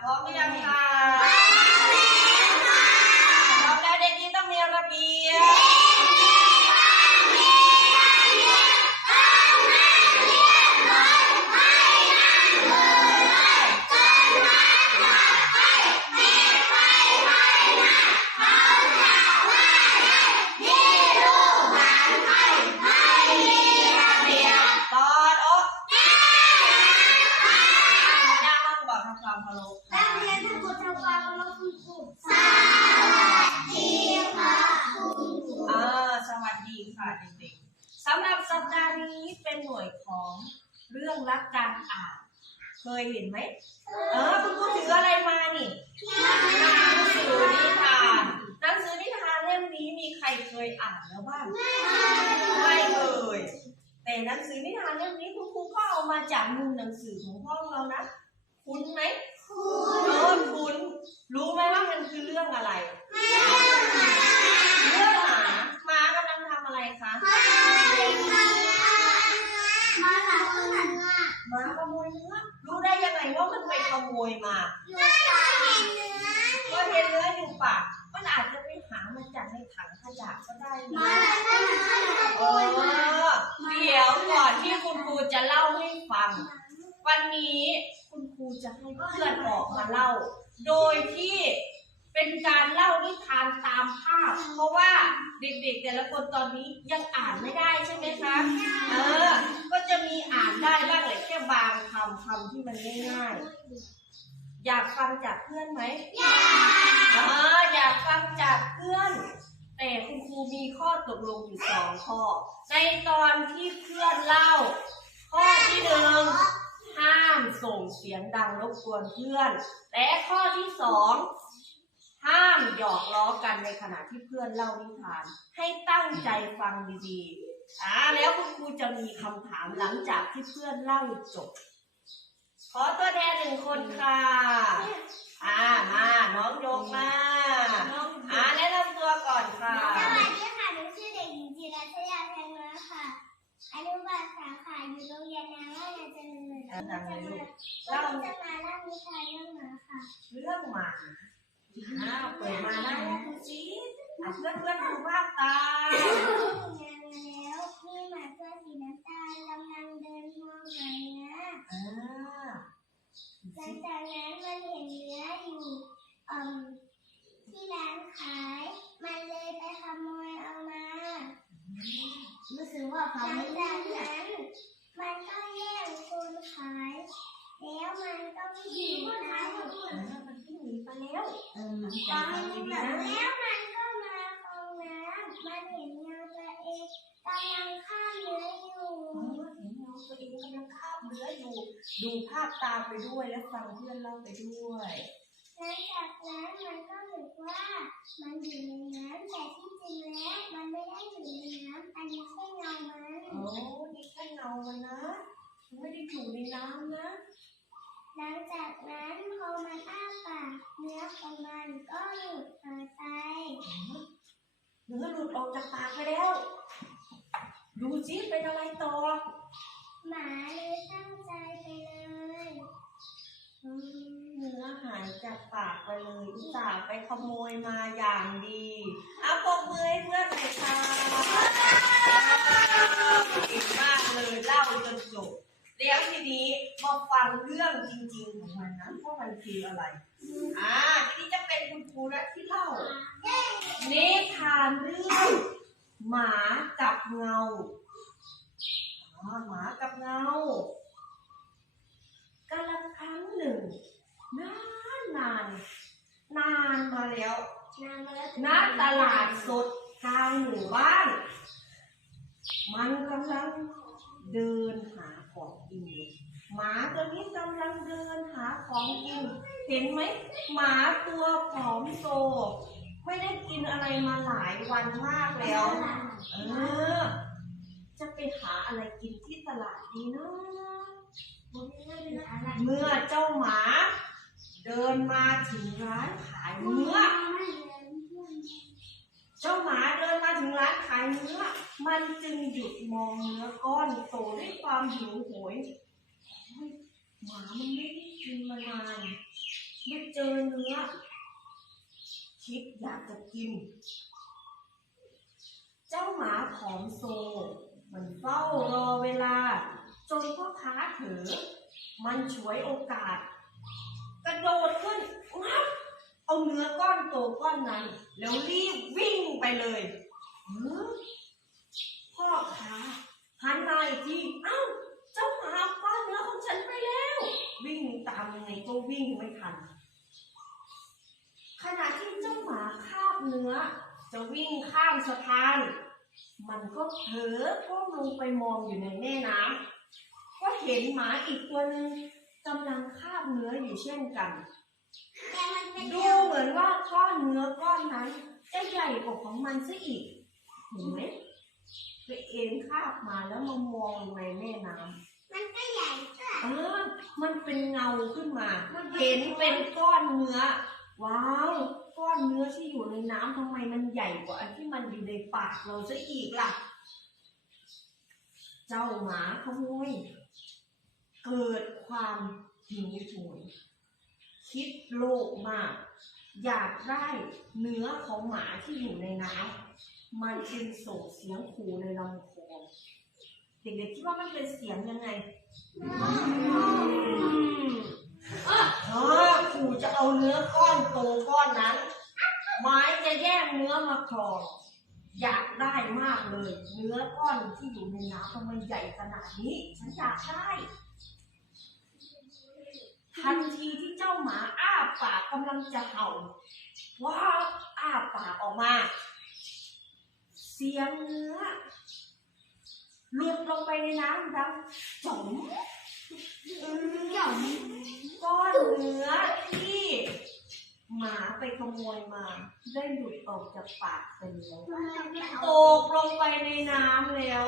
พร้อมหรือยังคะ ค่ะเด็กๆสำหรับสัปดาห์นี้เป็นหน่วยของเรื่องรักการอ่าน เคยเห็นไหมเออคุณครูถืออะไรมานี่หนังสือนิทานหนังสือนิทานเล่มนี้มีใครเคยอ่านแล้วบ้างไม่เคยแต่หนังสือนิทานเล่มนี้คุณครูก็เอามาจากมุมหนังสือของห้องเรานะ คุ้นไหมเออคุ้นรู้ไหมว่ามันคือเรื่องอะไร เรื่องหมาหมากำลังทำอะไรคะ มาหลังหลังอะ หมาขโมยเนื้อ รู้ได้ยังไงว่ามันไปขโมยมา อยู่ใต้เห็นเนื้อ ก็ เห็นเนื้ออยู่ปากมันอาจจะไปหามาจากในถังขยะก็ได้มานะหลังหลังขเอโมยเดี๋ยวก่อนที่คุณครูจะเล่าให้ฟัง วันนี้คุณครูจะให้เพื่อนออกมาเล่า โดยที่เป็นการเล่านิทานตามภาพ เพราะว่าเด็กๆ แต่ละคนตอนนี้ยังอ่านไม่ได้ใช่ไหมคะเออ ก็จะมีอ่านได้บ้างเลยแค่บางคำคำที่มันง่ายๆ อยากฟังจากเพื่อนไหมอยากอยากฟังจากเพื่อน แต่คุณครูมีข้อตกลงอยู่สองข้อ ในตอนที่เพื่อนเล่า ข้อที่หนึ่งห้ามส่งเสียงดังรบกวนเพื่อน และข้อที่สองห้ามหยอกล้อกันในขณะที่เพื่อนเล่านิทาน ให้ตั้งใจฟังดีๆอ่าแล้วคุณครูจะมีคำถามหลังจากที่เพื่อนเล่าจบ ขอตัวแทนหนึ่งคนค่ะ อ่า มา น้องโยกมา อ่าแนะนำตัวก่อนค่ะ สวัสดีค่ะ หนูชื่อเด็กหญิงจิรัชยาแพงน้อยค่ะอนุบาลสาขาอยู่โรงเรียนนาว่านาเจริญวันนี้จะมาวันนี้จะมาเล่านิทานเรื่องหมาค่ะ เรื่องหมาอ้าวเปิดมาได้แล้วดูสิอะเพื่อนเพื่อนๆดูภาพตามนานมาแล้วมีหมาตัวสีน้ำตาลกำลังเดินมองหาเนื้อ อ่า ห ลังจากนั้นมันเห็นเนื้ออยู่อืมที่ร้านขาย มันเลยไปขโมยเอามารู้สึกว่าเขาไม่ได้นั้นมันก็แย่งคนขาย แล้วมันก็วิ่งไปอ่ามันวิ่งหนีไปแล้วเออตแต่อนทำดีแล้ๆนะวมันก็มาฟองน้ำมันเห็นเงา ดูภาพตามไปด้วยและฟังเพื่อนเล่าไปด้วยหลังจากนั้นมันก็นึกว่า มันอยู่ในน้ำแต่ที่จริงแล้วมันไม่ได้อยู่ในน้ำอันนี้แค่เงามันโอ้นี่แค่เงามันนะมันไม่ได้อยู่ในน้ำนะ หลังจากนั้นพอมันอ้าปากเนื้อของมันก็หลุดหายไปเนื้อหลุดออกจากปากไปแล้ว ดูสิเป็นอะไรต่อ หมาเลยตั้งใจไปเลยอืมเนื้อหายจากปากไปเลยอุตส่าห์ไปขโมยมาอย่างดีเอาปรบมือให้เพื่อนเลยค่ะเก่งมากเลยเล่าจนจบแล้วทีนี้มาฟังเรื่องจริงๆของมันนะว่ามันคืออะไรอ่าทีนี้จะเป็นคุณครูนะที่เล่านิทานเรื่องหมากับเงาอ่า หมากับเงากาลังครั้งหนึ่ง นานนาน นานมาแล้วนานมาแล้วณตลาดสดทางหมู่บ้าน มันกำลังเดินหาของกินอยู่หมาตัวนี้กำลังเดินหาของกิน เห็นไหมหมาตัวผอมโซ ไม่ได้กินอะไรมาหลายวันมากแล้ว เออ จะไปหาอะไรกินที่ตลาดดีเนาะเมื่อเจ้าหมา เดินมาถึงร้านขายเนื้อ เจ้าหมาเดินมาถึงร้านขายเนื้อ มันจึงหยุดมองเนื้อก้อนโตด้วยความหิวโหยเฮ้ยหมามันไม่ได้กินมานานไม่เจอเนื้อ คิดอยากจะกิน เจ้าหมาผอมโซ มันเฝ้ารอเวลา จนพ่อค้าเถอมันฉวยโอกาส กระโดดขึ้นงับเอาเนื้อก้อนโตก้อนนั้น แล้วรีบวิ่งไปเลยพ่อค้าหันมาอีกทีเอ้าเจ้าหมาเอาก้อนเนื้อของฉันไปแล้ว วิ่งตามยังไงก็วิ่งไม่ทันขณะที่เจ้าหมาคาบเนื้อ จะวิ่งข้ามสะพาน มันก็เผลอก้มลงไปมองอยู่ในแม่น้ำก็เห็นหมาอีกตัวหนึ่งกำลังคาบเนื้ออยู่เช่นกันแต่มันเป็นดูเหมือนว่าก้อนเนื้อก้อนนั้นจะใหญ่กว่าของมันซะอีกเห็นไหมไปเอ็นคาบมาแล้วมามองในแม่น้ำมันก็ใหญ่ค่ะเออมันเป็นเงาขึ้นมาเห็นเป็นก้อนเนื้อว้าว ก้อนเนื้อที่อยู่ในน้ำทำไมมันใหญ่กว่าอันที่มันอยู่ในปากเราซะอีกล่ะ เจ้าหมาขโมยเกิดความหิวโหยคิดโลภมาก อยากได้เนื้อของหมาที่อยู่ในน้ำมันจึงส่งเสียงขู่ในลำคอเด็กๆคิดว่ามันเป็นเสียงยังไง เออขู่จะเอาเนื้อก้อนโตก้อนนั้น ไม้จะแย่งเนื้อมาครองอยากได้มากเลย เนื้อก้อนที่อยู่ในน้ำทำไมใหญ่ขนาดนี้ฉันอยากได้ ทันทีที่เจ้าหมาอ้าปากกำลังจะเห่าว้าอ้าปากออกมา เสียงเนื้อหลุดลงไปในน้ำดังจ๋อมหย่อม ก้อนเนื้อที่ หมาไปขโมยมา ได้หลุดออกจากปากไปแล้วมันตกลงไปในน้ำแล้ว